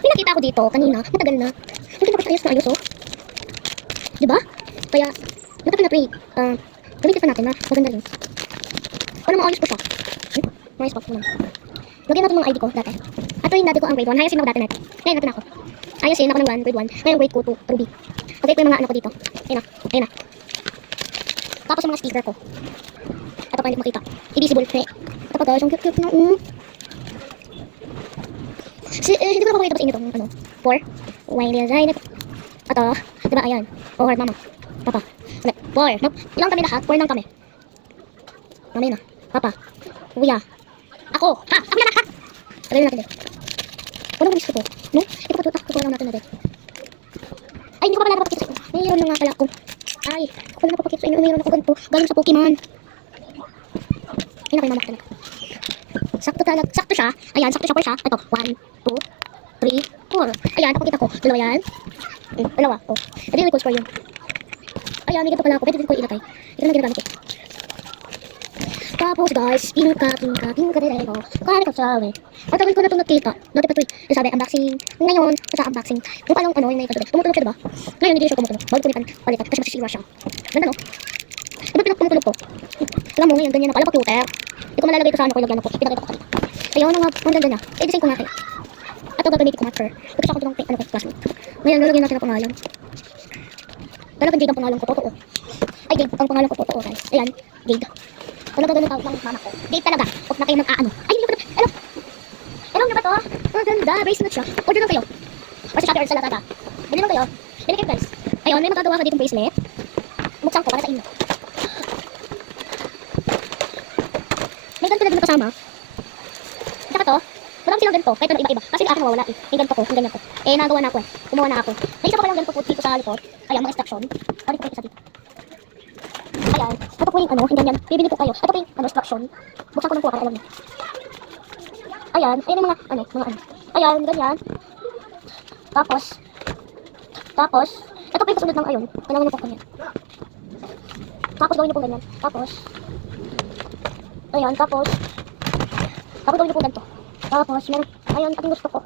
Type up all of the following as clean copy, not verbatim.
may nakita ako dito kanina, matagal na. Hindi na ayos na ayos, oh. Diba? Kaya, matagal na ito eh. Gamitin pa natin na maganda rin. Ano maayos ko siya? Nice box naman. Lagyan natin mga ID ko dati. At yung dati ko ang grade 1. Hayasin ako dati natin. Ngayon natin ako. Hayasin ako ng grade 1. Ngayon grade 2 to Ruby. Okay ko yung mga ano ko dito. Ayun na. Ayun na. Tapos yung mga sticker ko. Ito pa hindi ko makita. Invisible. Ito pa guys. Ang cute na. Hindi ko na pakita sa inyo itong ano. 4. Why design it. Ito. Diba ayan. Oh hard mama. Papa. 4. Ilang kami lahat? 4 lang kami. Mamaya na. Papa. Kuya. Ako. Ha? Ako na ha? Tagalin natin din. Ano ba gusto ko? No? Ito pa tutak. Kukuha lang natin na din. Ay, hindi ko pa pala napapakita sa inyo. Mayroon lang nga pala ako. Ay, ako pala napapakita sa inyo. Mayroon ako ganito. Galing sa Pokemon. Ay, naku yung mama ko talaga. Sakto talaga. Sakto siya. Ayan, sakto siya po siya. Ito. 1, 2, 3, 4. Ayan, napakita ko. Dalawa yan. Dalawa. Oh. Ito yung record score yun. Ayan, may ganito pala ako. Pwede din ko ilagay. Ito lang ginagamit ko. Tapos guys, pinka din ako. Kaya ko sabi. Ang tagal ko na ito nakita. Dati pa ito eh. Sabi, unboxing. Ngayon, sa unboxing. Yung palang ano, yung may kagabi. Tumutunog siya diba? Ngayon, hindi siya tumutunog. Bago palitan. Kasi masisira siya. Ganda no? Diba pinagtumutunog ko? Alam mo ngayon, ganyan na pala pa-filter. Hindi ko malalagay ko sa ano ko, ilagyan ako. Pinakita ko kanina. Ayun, ang ganda niya. I-design ko nga kayo. At ito gagamitin ko marker. Ito siya ko ng ano ko, classmate. Ngayon, lalagyan natin ang pangalan. Talagang Jade ang pangalan ko, totoo. Ay, Jade, ang pangalan ko, totoo guys. Ayan, Jade. Talaga ganun tawag ng mama ko. Jade talaga. Huwag na kayo mag-aano. Ay, hindi ko na. Ano? Ano na ba to? Ang ganda. Bracelet siya. Order lang kayo. Or sa Shopee or sa Lazada. Bili lang kayo. Bili kayo guys. Ayun, may magagawa ka ditong bracelet. Buksan ko para sa inyo. May ganito na din na kasama. Saka to. Marami silang ganito. Kahit na iba-iba. Kasi akin nawawala eh. Yung ganito ko. Yung ganyan ko. Eh, nagawa na ako eh. Gumawa na ako. May isa pa palang ganito po dito sa likod. Ayan, mga instruction. Balik ko isa dito. Ayan. Ito po yung ano, yung ganyan. Bibili po kayo. Ito po yung ano, instruction. Buksan ko lang po para alam niyo. Ayan. Ayan yung mga ano. Ayan, ganyan. Tapos. Ito po yung kasunod ng ayon. Kailangan nyo po ganyan. Tapos gawin nyo po ganyan. Tapos. Ayan, tapos gawin nyo po ganito. Tapos, meron. Ayan, ating gusto ko.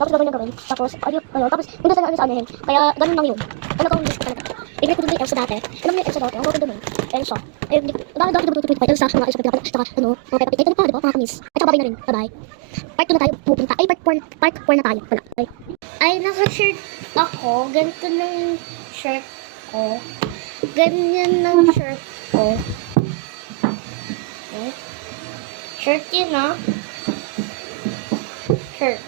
Tapos gagawin na gawin. Tapos, ayun. Tapos, hindi sa anuhin. Kaya, ganun lang yun. Talagang gusto ko talaga. Ibig ko din yung Elsa dati. Alam mo yung Elsa dati. Ang gawin doon eh. Elsa. Ayun, dahil dati nagtutuloy pa. Elsa, mga Elsa pinapalak. Saka, ano, mga Peppa Pig. Ito na pa, di ba? Mga kamis. At saka babay na rin. Bye-bye. Part 2 na tayo pupunta. Ay, part 4 na tayo. Wala. Bye. Ay, naka-shirt ako. Ganito na yung shirt ko. Ganyan ng shirt ko. Okay. Shirt yun, ah. Shirt.